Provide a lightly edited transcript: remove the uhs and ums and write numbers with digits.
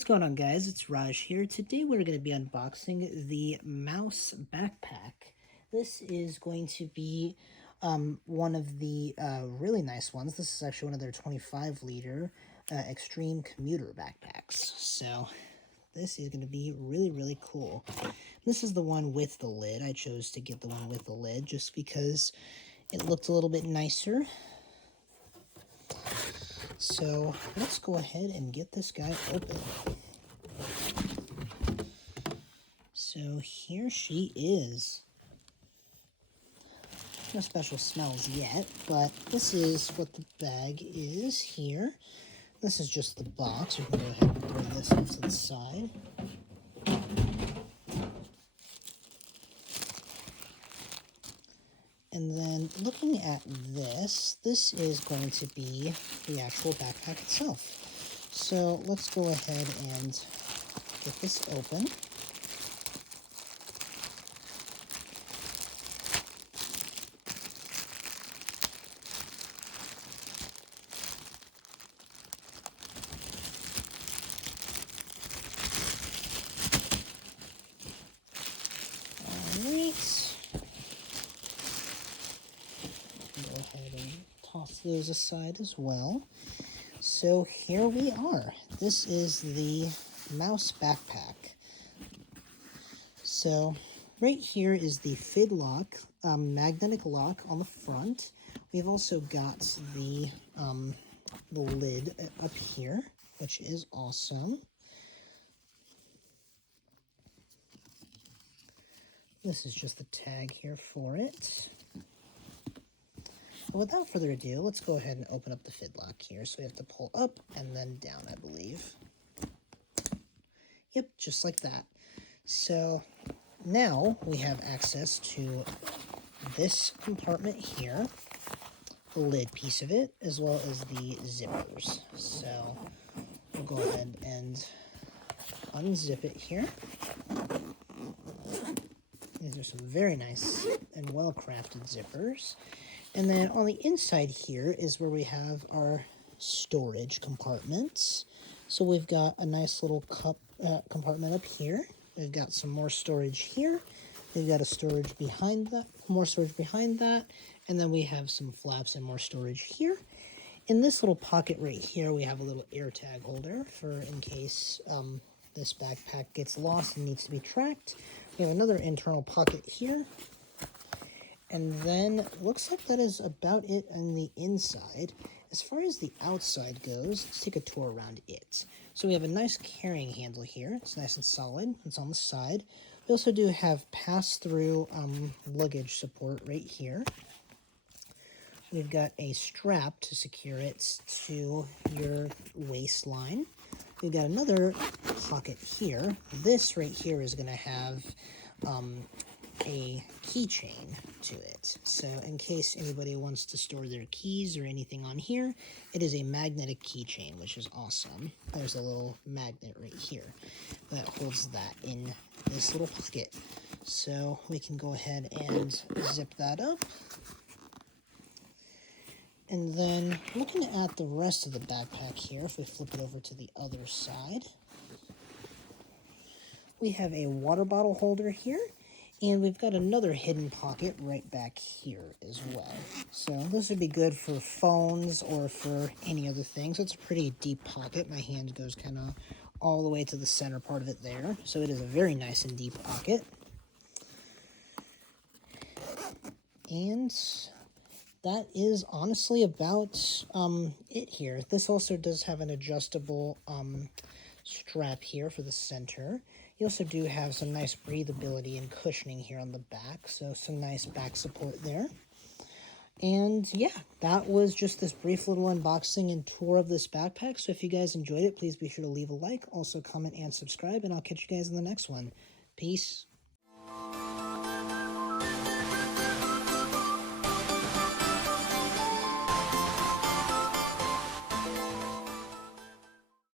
What's going on, guys? It's Raj here. Today we're going to be unboxing the Mous backpack. This is going to be one of the really nice ones. This is actually one of their 25-liter extreme commuter backpacks. So this is going to be really cool. This is the one with the lid. I chose to get the one with the lid just because it looked a little bit nicer. So let's go ahead and get this guy open. So here she is. No special smells yet, but this is what the bag is here. This is just the box. We can go ahead and throw this off to the side. And then looking at this is going to be the actual backpack itself. So let's go ahead and get this open. Go ahead and toss those aside as well. So here we are. This is the Mous backpack. So right here is the FID lock, magnetic lock on the front. We've also got the lid up here, which is awesome. This is just the tag here for it. But without further ado, let's go ahead and open up the FID lock here. So we have to pull up and then down, I believe. Yep, just like that. So now we have access to this compartment here, the lid piece of it, as well as the zippers. So we'll go ahead and unzip it here. These are some very nice and well-crafted zippers. And then on the inside here is where we have our storage compartments. So we've got a nice little cup compartment up here. We've got some more storage here. We've got a storage behind that, more storage behind that. And then we have some flaps and more storage here. In this little pocket right here, we have a little air tag holder for in case this backpack gets lost and needs to be tracked. We have another internal pocket here. And then looks like that is about it on the inside. As far as the outside goes, let's take a tour around it. So we have a nice carrying handle here. It's nice and solid. It's on the side. We also do have pass-through luggage support right here. We've got a strap to secure it to your waistline. We've got another pocket here. This right here is going to have a keychain to it. So in case anybody wants to store their keys or anything on here, it is a magnetic keychain, which is awesome. There's a little magnet right here that holds that in this little pocket. So we can go ahead and zip that up. And then looking at the rest of the backpack here, if we flip it over to the other side, we have a water bottle holder here. And we've got another hidden pocket right back here as well. So this would be good for phones or for any other thing. So it's a pretty deep pocket. My hand goes kind of all the way to the center part of it there. So it is a very nice and deep pocket. And that is honestly about it here. This also does have an adjustable strap here for the center. You also do have some nice breathability and cushioning here on the back, so some nice back support there. And yeah, that was just this brief little unboxing and tour of this backpack. So if you guys enjoyed it, please be sure to leave a like, also comment and subscribe, and I'll catch you guys in the next one. Peace.